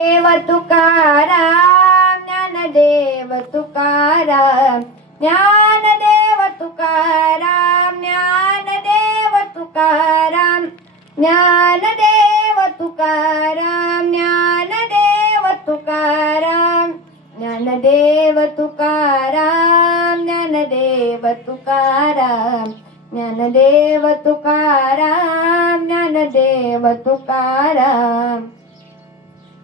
देव तुकाराम ज्ञानदेव तुकाराम ज्ञानदेव तुकाराम ज्ञानदेव तुकाराम ज्ञानदेव तुकाराम ज्ञानदेव तुकाराम ज्ञानदेव तुकाराम ज्ञानदेव तुकाराम ज्ञानदेव तुकाराम ज्ञानदेव तुकाराम.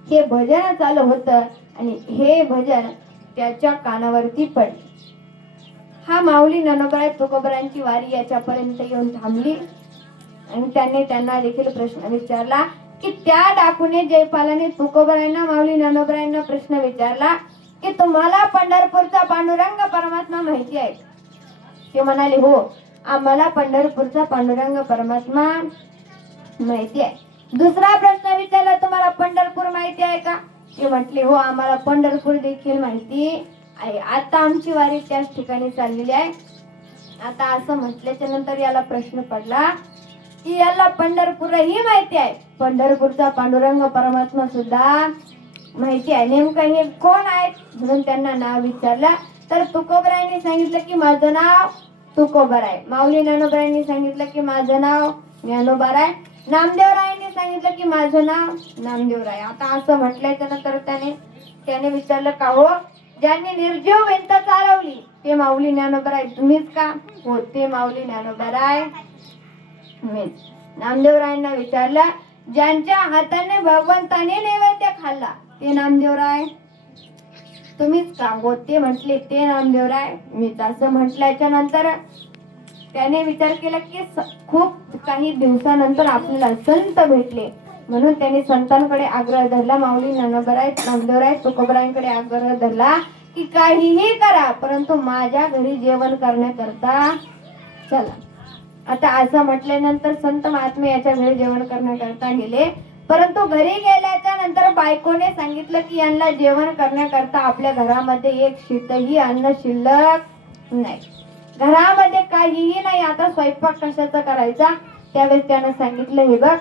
हे भजन चालू होतं आणि हे भजन त्याच्या कानावरती पडले. हा माऊली ज्ञानोबा तुकोबरांची वारी याच्यापर्यंत येऊन थांबली आणि त्यांना देखील प्रश्न विचारला की त्या डाकूने जयपालाने तुकोबरांना माऊली ज्ञानोबरांना प्रश्न विचारला की तुम्हाला पंढरपूरचा पांडुरंग परमात्मा माहिती आहे? ते म्हणाले हो, आम्हाला पंढरपूरचा पांडुरंग परमात्मा माहिती आहे. दुसरा प्रश्न विचारला तुम्हाला पंढरपूर माहिती आहे का? ते म्हटले हो, आम्हाला पंढरपूर देखील माहिती आहे. आता आमची वारी त्याच ठिकाणी चाललेली आहे. आता असं म्हटल्याच्या नंतर याला प्रश्न पडला की याला पंढरपूरही माहिती आहे, पंढरपूरचा पांडुरंग परमात्मा सुद्धा माहिती आहे. नेमकं हे कोण आहेत म्हणून त्यांना नाव विचारलं तर तुकोबरायांनी सांगितलं की माझं नाव तुकोबर आहे. माऊली ज्ञानोबरायांनी सांगितलं की माझं नाव ज्ञानोबार आहे. नामदेवरायांनी सांगितलं की माझं नाव नामदेवराय. आता असं म्हटल्याच्या नंतर त्याने विचारलं का हो, ज्यांनी निर्जीव भिंत चालवली ते माऊली ज्ञानोबराय तुम्हीच का? हो, ते माऊली ज्ञानोबराय मीच. नामदेवरायांना विचारलं ज्यांच्या हाताने भगवंताने नैवेद्य खाल्ला ते नामदेवराय तुम्हीच का? हो, ते म्हटले ते नामदेवराय मीच. असं म्हटल्याच्या नंतर त्याने विचार केला की खूप काही दिवसानंतर आपल्याला संत भेटले म्हणून त्यांनी संतांकडे आग्रह धरला. माऊली ज्ञानोबराय नामदेवराय तुकोबरायांकडे आग्रह धरला की काहीही करा परंतु माझ्या घरी जेवण करण्याकरता चला. आता असं म्हटल्यानंतर संत महात्मे याच्या घरी जेवण करण्याकरता गेले. परंतु घरी गेल्याच्या नंतर बायकोने सांगितलं की यांना जेवण करण्याकरता आपल्या घरामध्ये एक शीतही अन्न शिल्लक नाही, घरामध्ये काहीही नाही. आता स्वयंपाक कशाचा करायचा? त्यावेळेस त्यानं सांगितलं हे बघ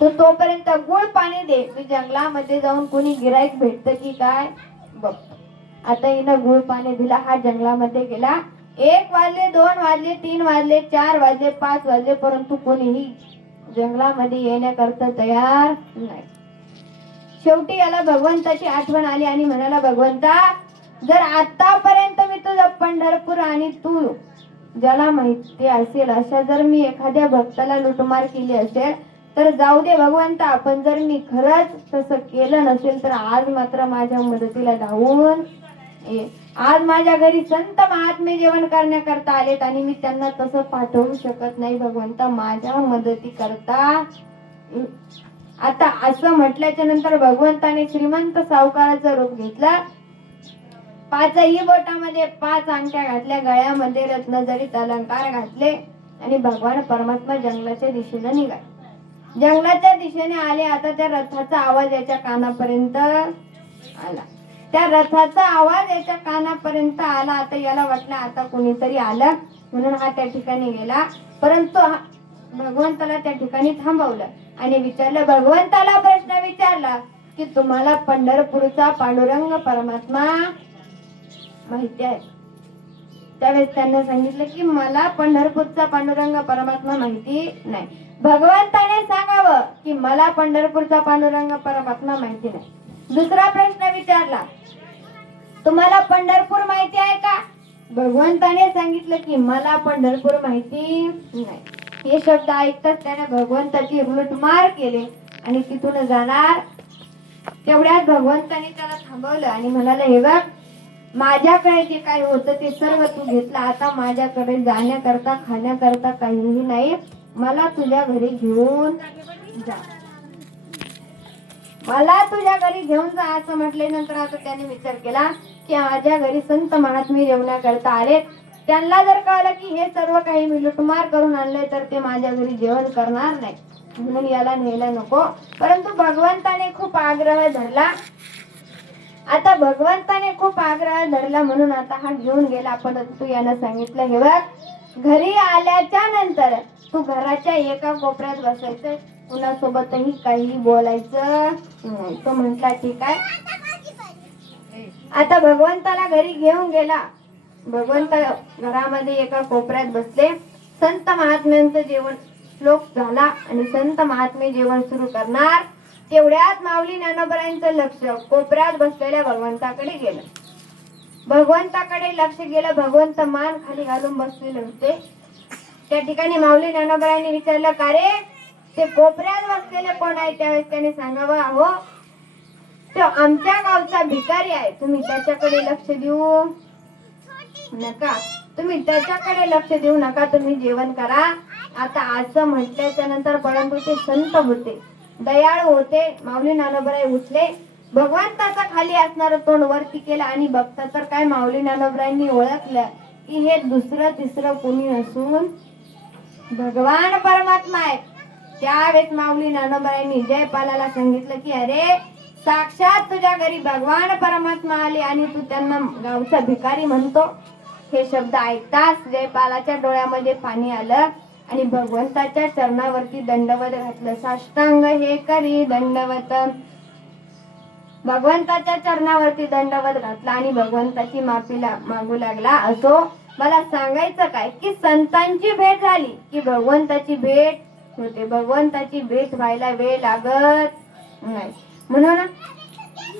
तू तोपर्यंत गुळ पाणी दे, मी जंगलामध्ये जाऊन कोणी गिराईक भेटत की काय बघ. आता हिनं गुळ पाणी दिला. हा जंगलामध्ये गेला. 1 वाजले, 2 वाजले, 3 वाजले, 4 वाजले, 5 वाजले परंतु कोणीही जंगलामध्ये येण्याकरता तयार नाही. शेवटी याला भगवंताची आठवण आली आणि म्हणाला भगवंता, जर आतापर्यंत मी तुझं पंढरपूर आणि तू ज्याला माहिती असेल अशा जर मी एखाद्या भक्ताला लुटमार केली असेल तर जाऊ दे भगवंता, आपण जर मी खरंच तसं केलं नसेल तर आज मात्र माझ्या मदतीला धावून ये. आज माझ्या घरी संत महात्मे जेवण करण्याकरता आलेत आणि मी त्यांना तसं पाठवू शकत नाही भगवंता, माझ्या मदती करता. आता असं म्हटल्याच्या नंतर भगवंताने श्रीमंत सावकाराचं रूप घेतलं. 5ही बोटामध्ये 5 अंगठ्या घातल्या, गळ्यामध्ये रत्नजडित अलंकार घातले आणि भगवान परमात्मा जंगलाच्या दिशेने निघाले. जंगलाच्या दिशेने आले. आता त्या रथाचा आवाज याच्या कानापर्यंत आला. त्या रथाचा आवाज याच्या कानापर्यंत आला. आता याला वाटलं आता कोणीतरी आलं म्हणून हा त्या ठिकाणी गेला. परंतु भगवंताला त्या ठिकाणी थांबवलं आणि विचारलं, भगवंताला प्रश्न विचारला की तुम्हाला पंढरपूरचा पांडुरंग परमात्मा माहिती आहे? त्यावेळेस त्यांना सांगितलं की मला पंढरपूरचा पांडुरंग परमात्मा माहिती नाही. भगवंताने सांगावं की मला पंढरपूरचा पांडुरंग परमात्मा माहिती नाही. दुसरा प्रश्न विचारला, तुम्हाला पंढरपूर माहिती आहे का? भगवंताने सांगितलं की मला पंढरपूर माहिती नाही. हे शब्द ऐकताच त्याने भगवंताची लूटमार केली आणि तिथून जाणार. तेवढ्यात भगवंताने त्याला थांबवलं आणि म्हणाले, हे बघ माझ्याकडे जे काही होतं ते सर्व तू घेतलं. आता माझ्याकडे जाण्याकरता खाण्याकरता काहीही नाही. मला तुझ्या घरी घेऊन जा, मला तुझ्या घरी घेऊन जा. असं म्हटल्यानंतर आता त्याने विचार केला की माझ्या घरी संत महात्मे जेवण्याकरता आले. त्यांना जर कळलं की हे सर्व काही मी लुटमार करून आणले तर ते माझ्या घरी जेवण करणार नाही म्हणून याला न्यायला नको. परंतु भगवंताने खूप आग्रह धरला. आता भगवंताने खूप आग्रह धरला म्हणून आता हा घेऊन गेला. परंतु यानं सांगितलं, हे बघ घरी आल्याच्या नंतर तू घराच्या एका कोपऱ्यात बसायचं कुणासोबतही काही बोलायचं नाही. तो म्हटला ठीक आहे. आता भगवंताला घरी घेऊन गेला. भगवंत घरामध्ये एका कोपऱ्यात बसले. संत महात्म्यांचं जेवण श्लोक झाला आणि संत महात्मे जेवण सुरू करणार. तेवढ्यात माऊली ज्ञानोबरांचं लक्ष कोपऱ्यात बसलेल्या भगवंताकडे गेलं. भगवंताकडे लक्ष गेलं. भगवंत मान खाली घालून बसलेले होते. त्या ठिकाणी माऊली ज्ञानोबरांनी विचारलं, का रे ते कोपऱ्यात बसलेले कोण आहे? त्यावेळेस त्याने सांगावं, अहो तो आमच्या गावचा भिकारी आहे. तुम्ही त्याच्याकडे लक्ष देऊ नका. तुम्ही त्याच्याकडे लक्ष देऊ नका. तुम्ही जेवण करा. आता असं म्हटल्याच्या नंतर परंतु ते संत होते, दयाळू होते. माऊली ज्ञानोबराय उठले. भगवंताचा खाली असणार तोंड वरती केलं आणि बघता तर काय माऊली ज्ञानोबरायांनी ओळखलं की हे दुसरं तिसरं कोणी नसून भगवान परमात्मा आहे. त्यावेळेस माऊली ज्ञानोबरायांनी जयपालाला सांगितलं की अरे साक्षात तुझ्या घरी भगवान परमात्मा आले आणि तू त्यांना गावचा भिकारी म्हणतो. हे शब्द ऐकताच जयपालाच्या डोळ्यामध्ये पाणी आलं आणि भगवंताच्या चरणावरती दंडवत घातलं. साष्टांग हे करी दंडवत. भगवंताच्या चरणावरती दंडवत घातला आणि भगवंताची माफीला मागू लागला. असो, मला सांगायचं काय की संतांची भेट झाली की भगवंताची भेट होते. भगवंताची भेट व्हायला वेळ लागत नाही. म्हणून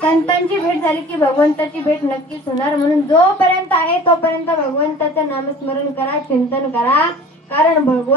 संतांची भेट झाली की भगवंताची भेट नक्कीच होणार. म्हणून जोपर्यंत आहे तोपर्यंत भगवंताचं नामस्मरण करा, चिंतन करा. कारण भगवंत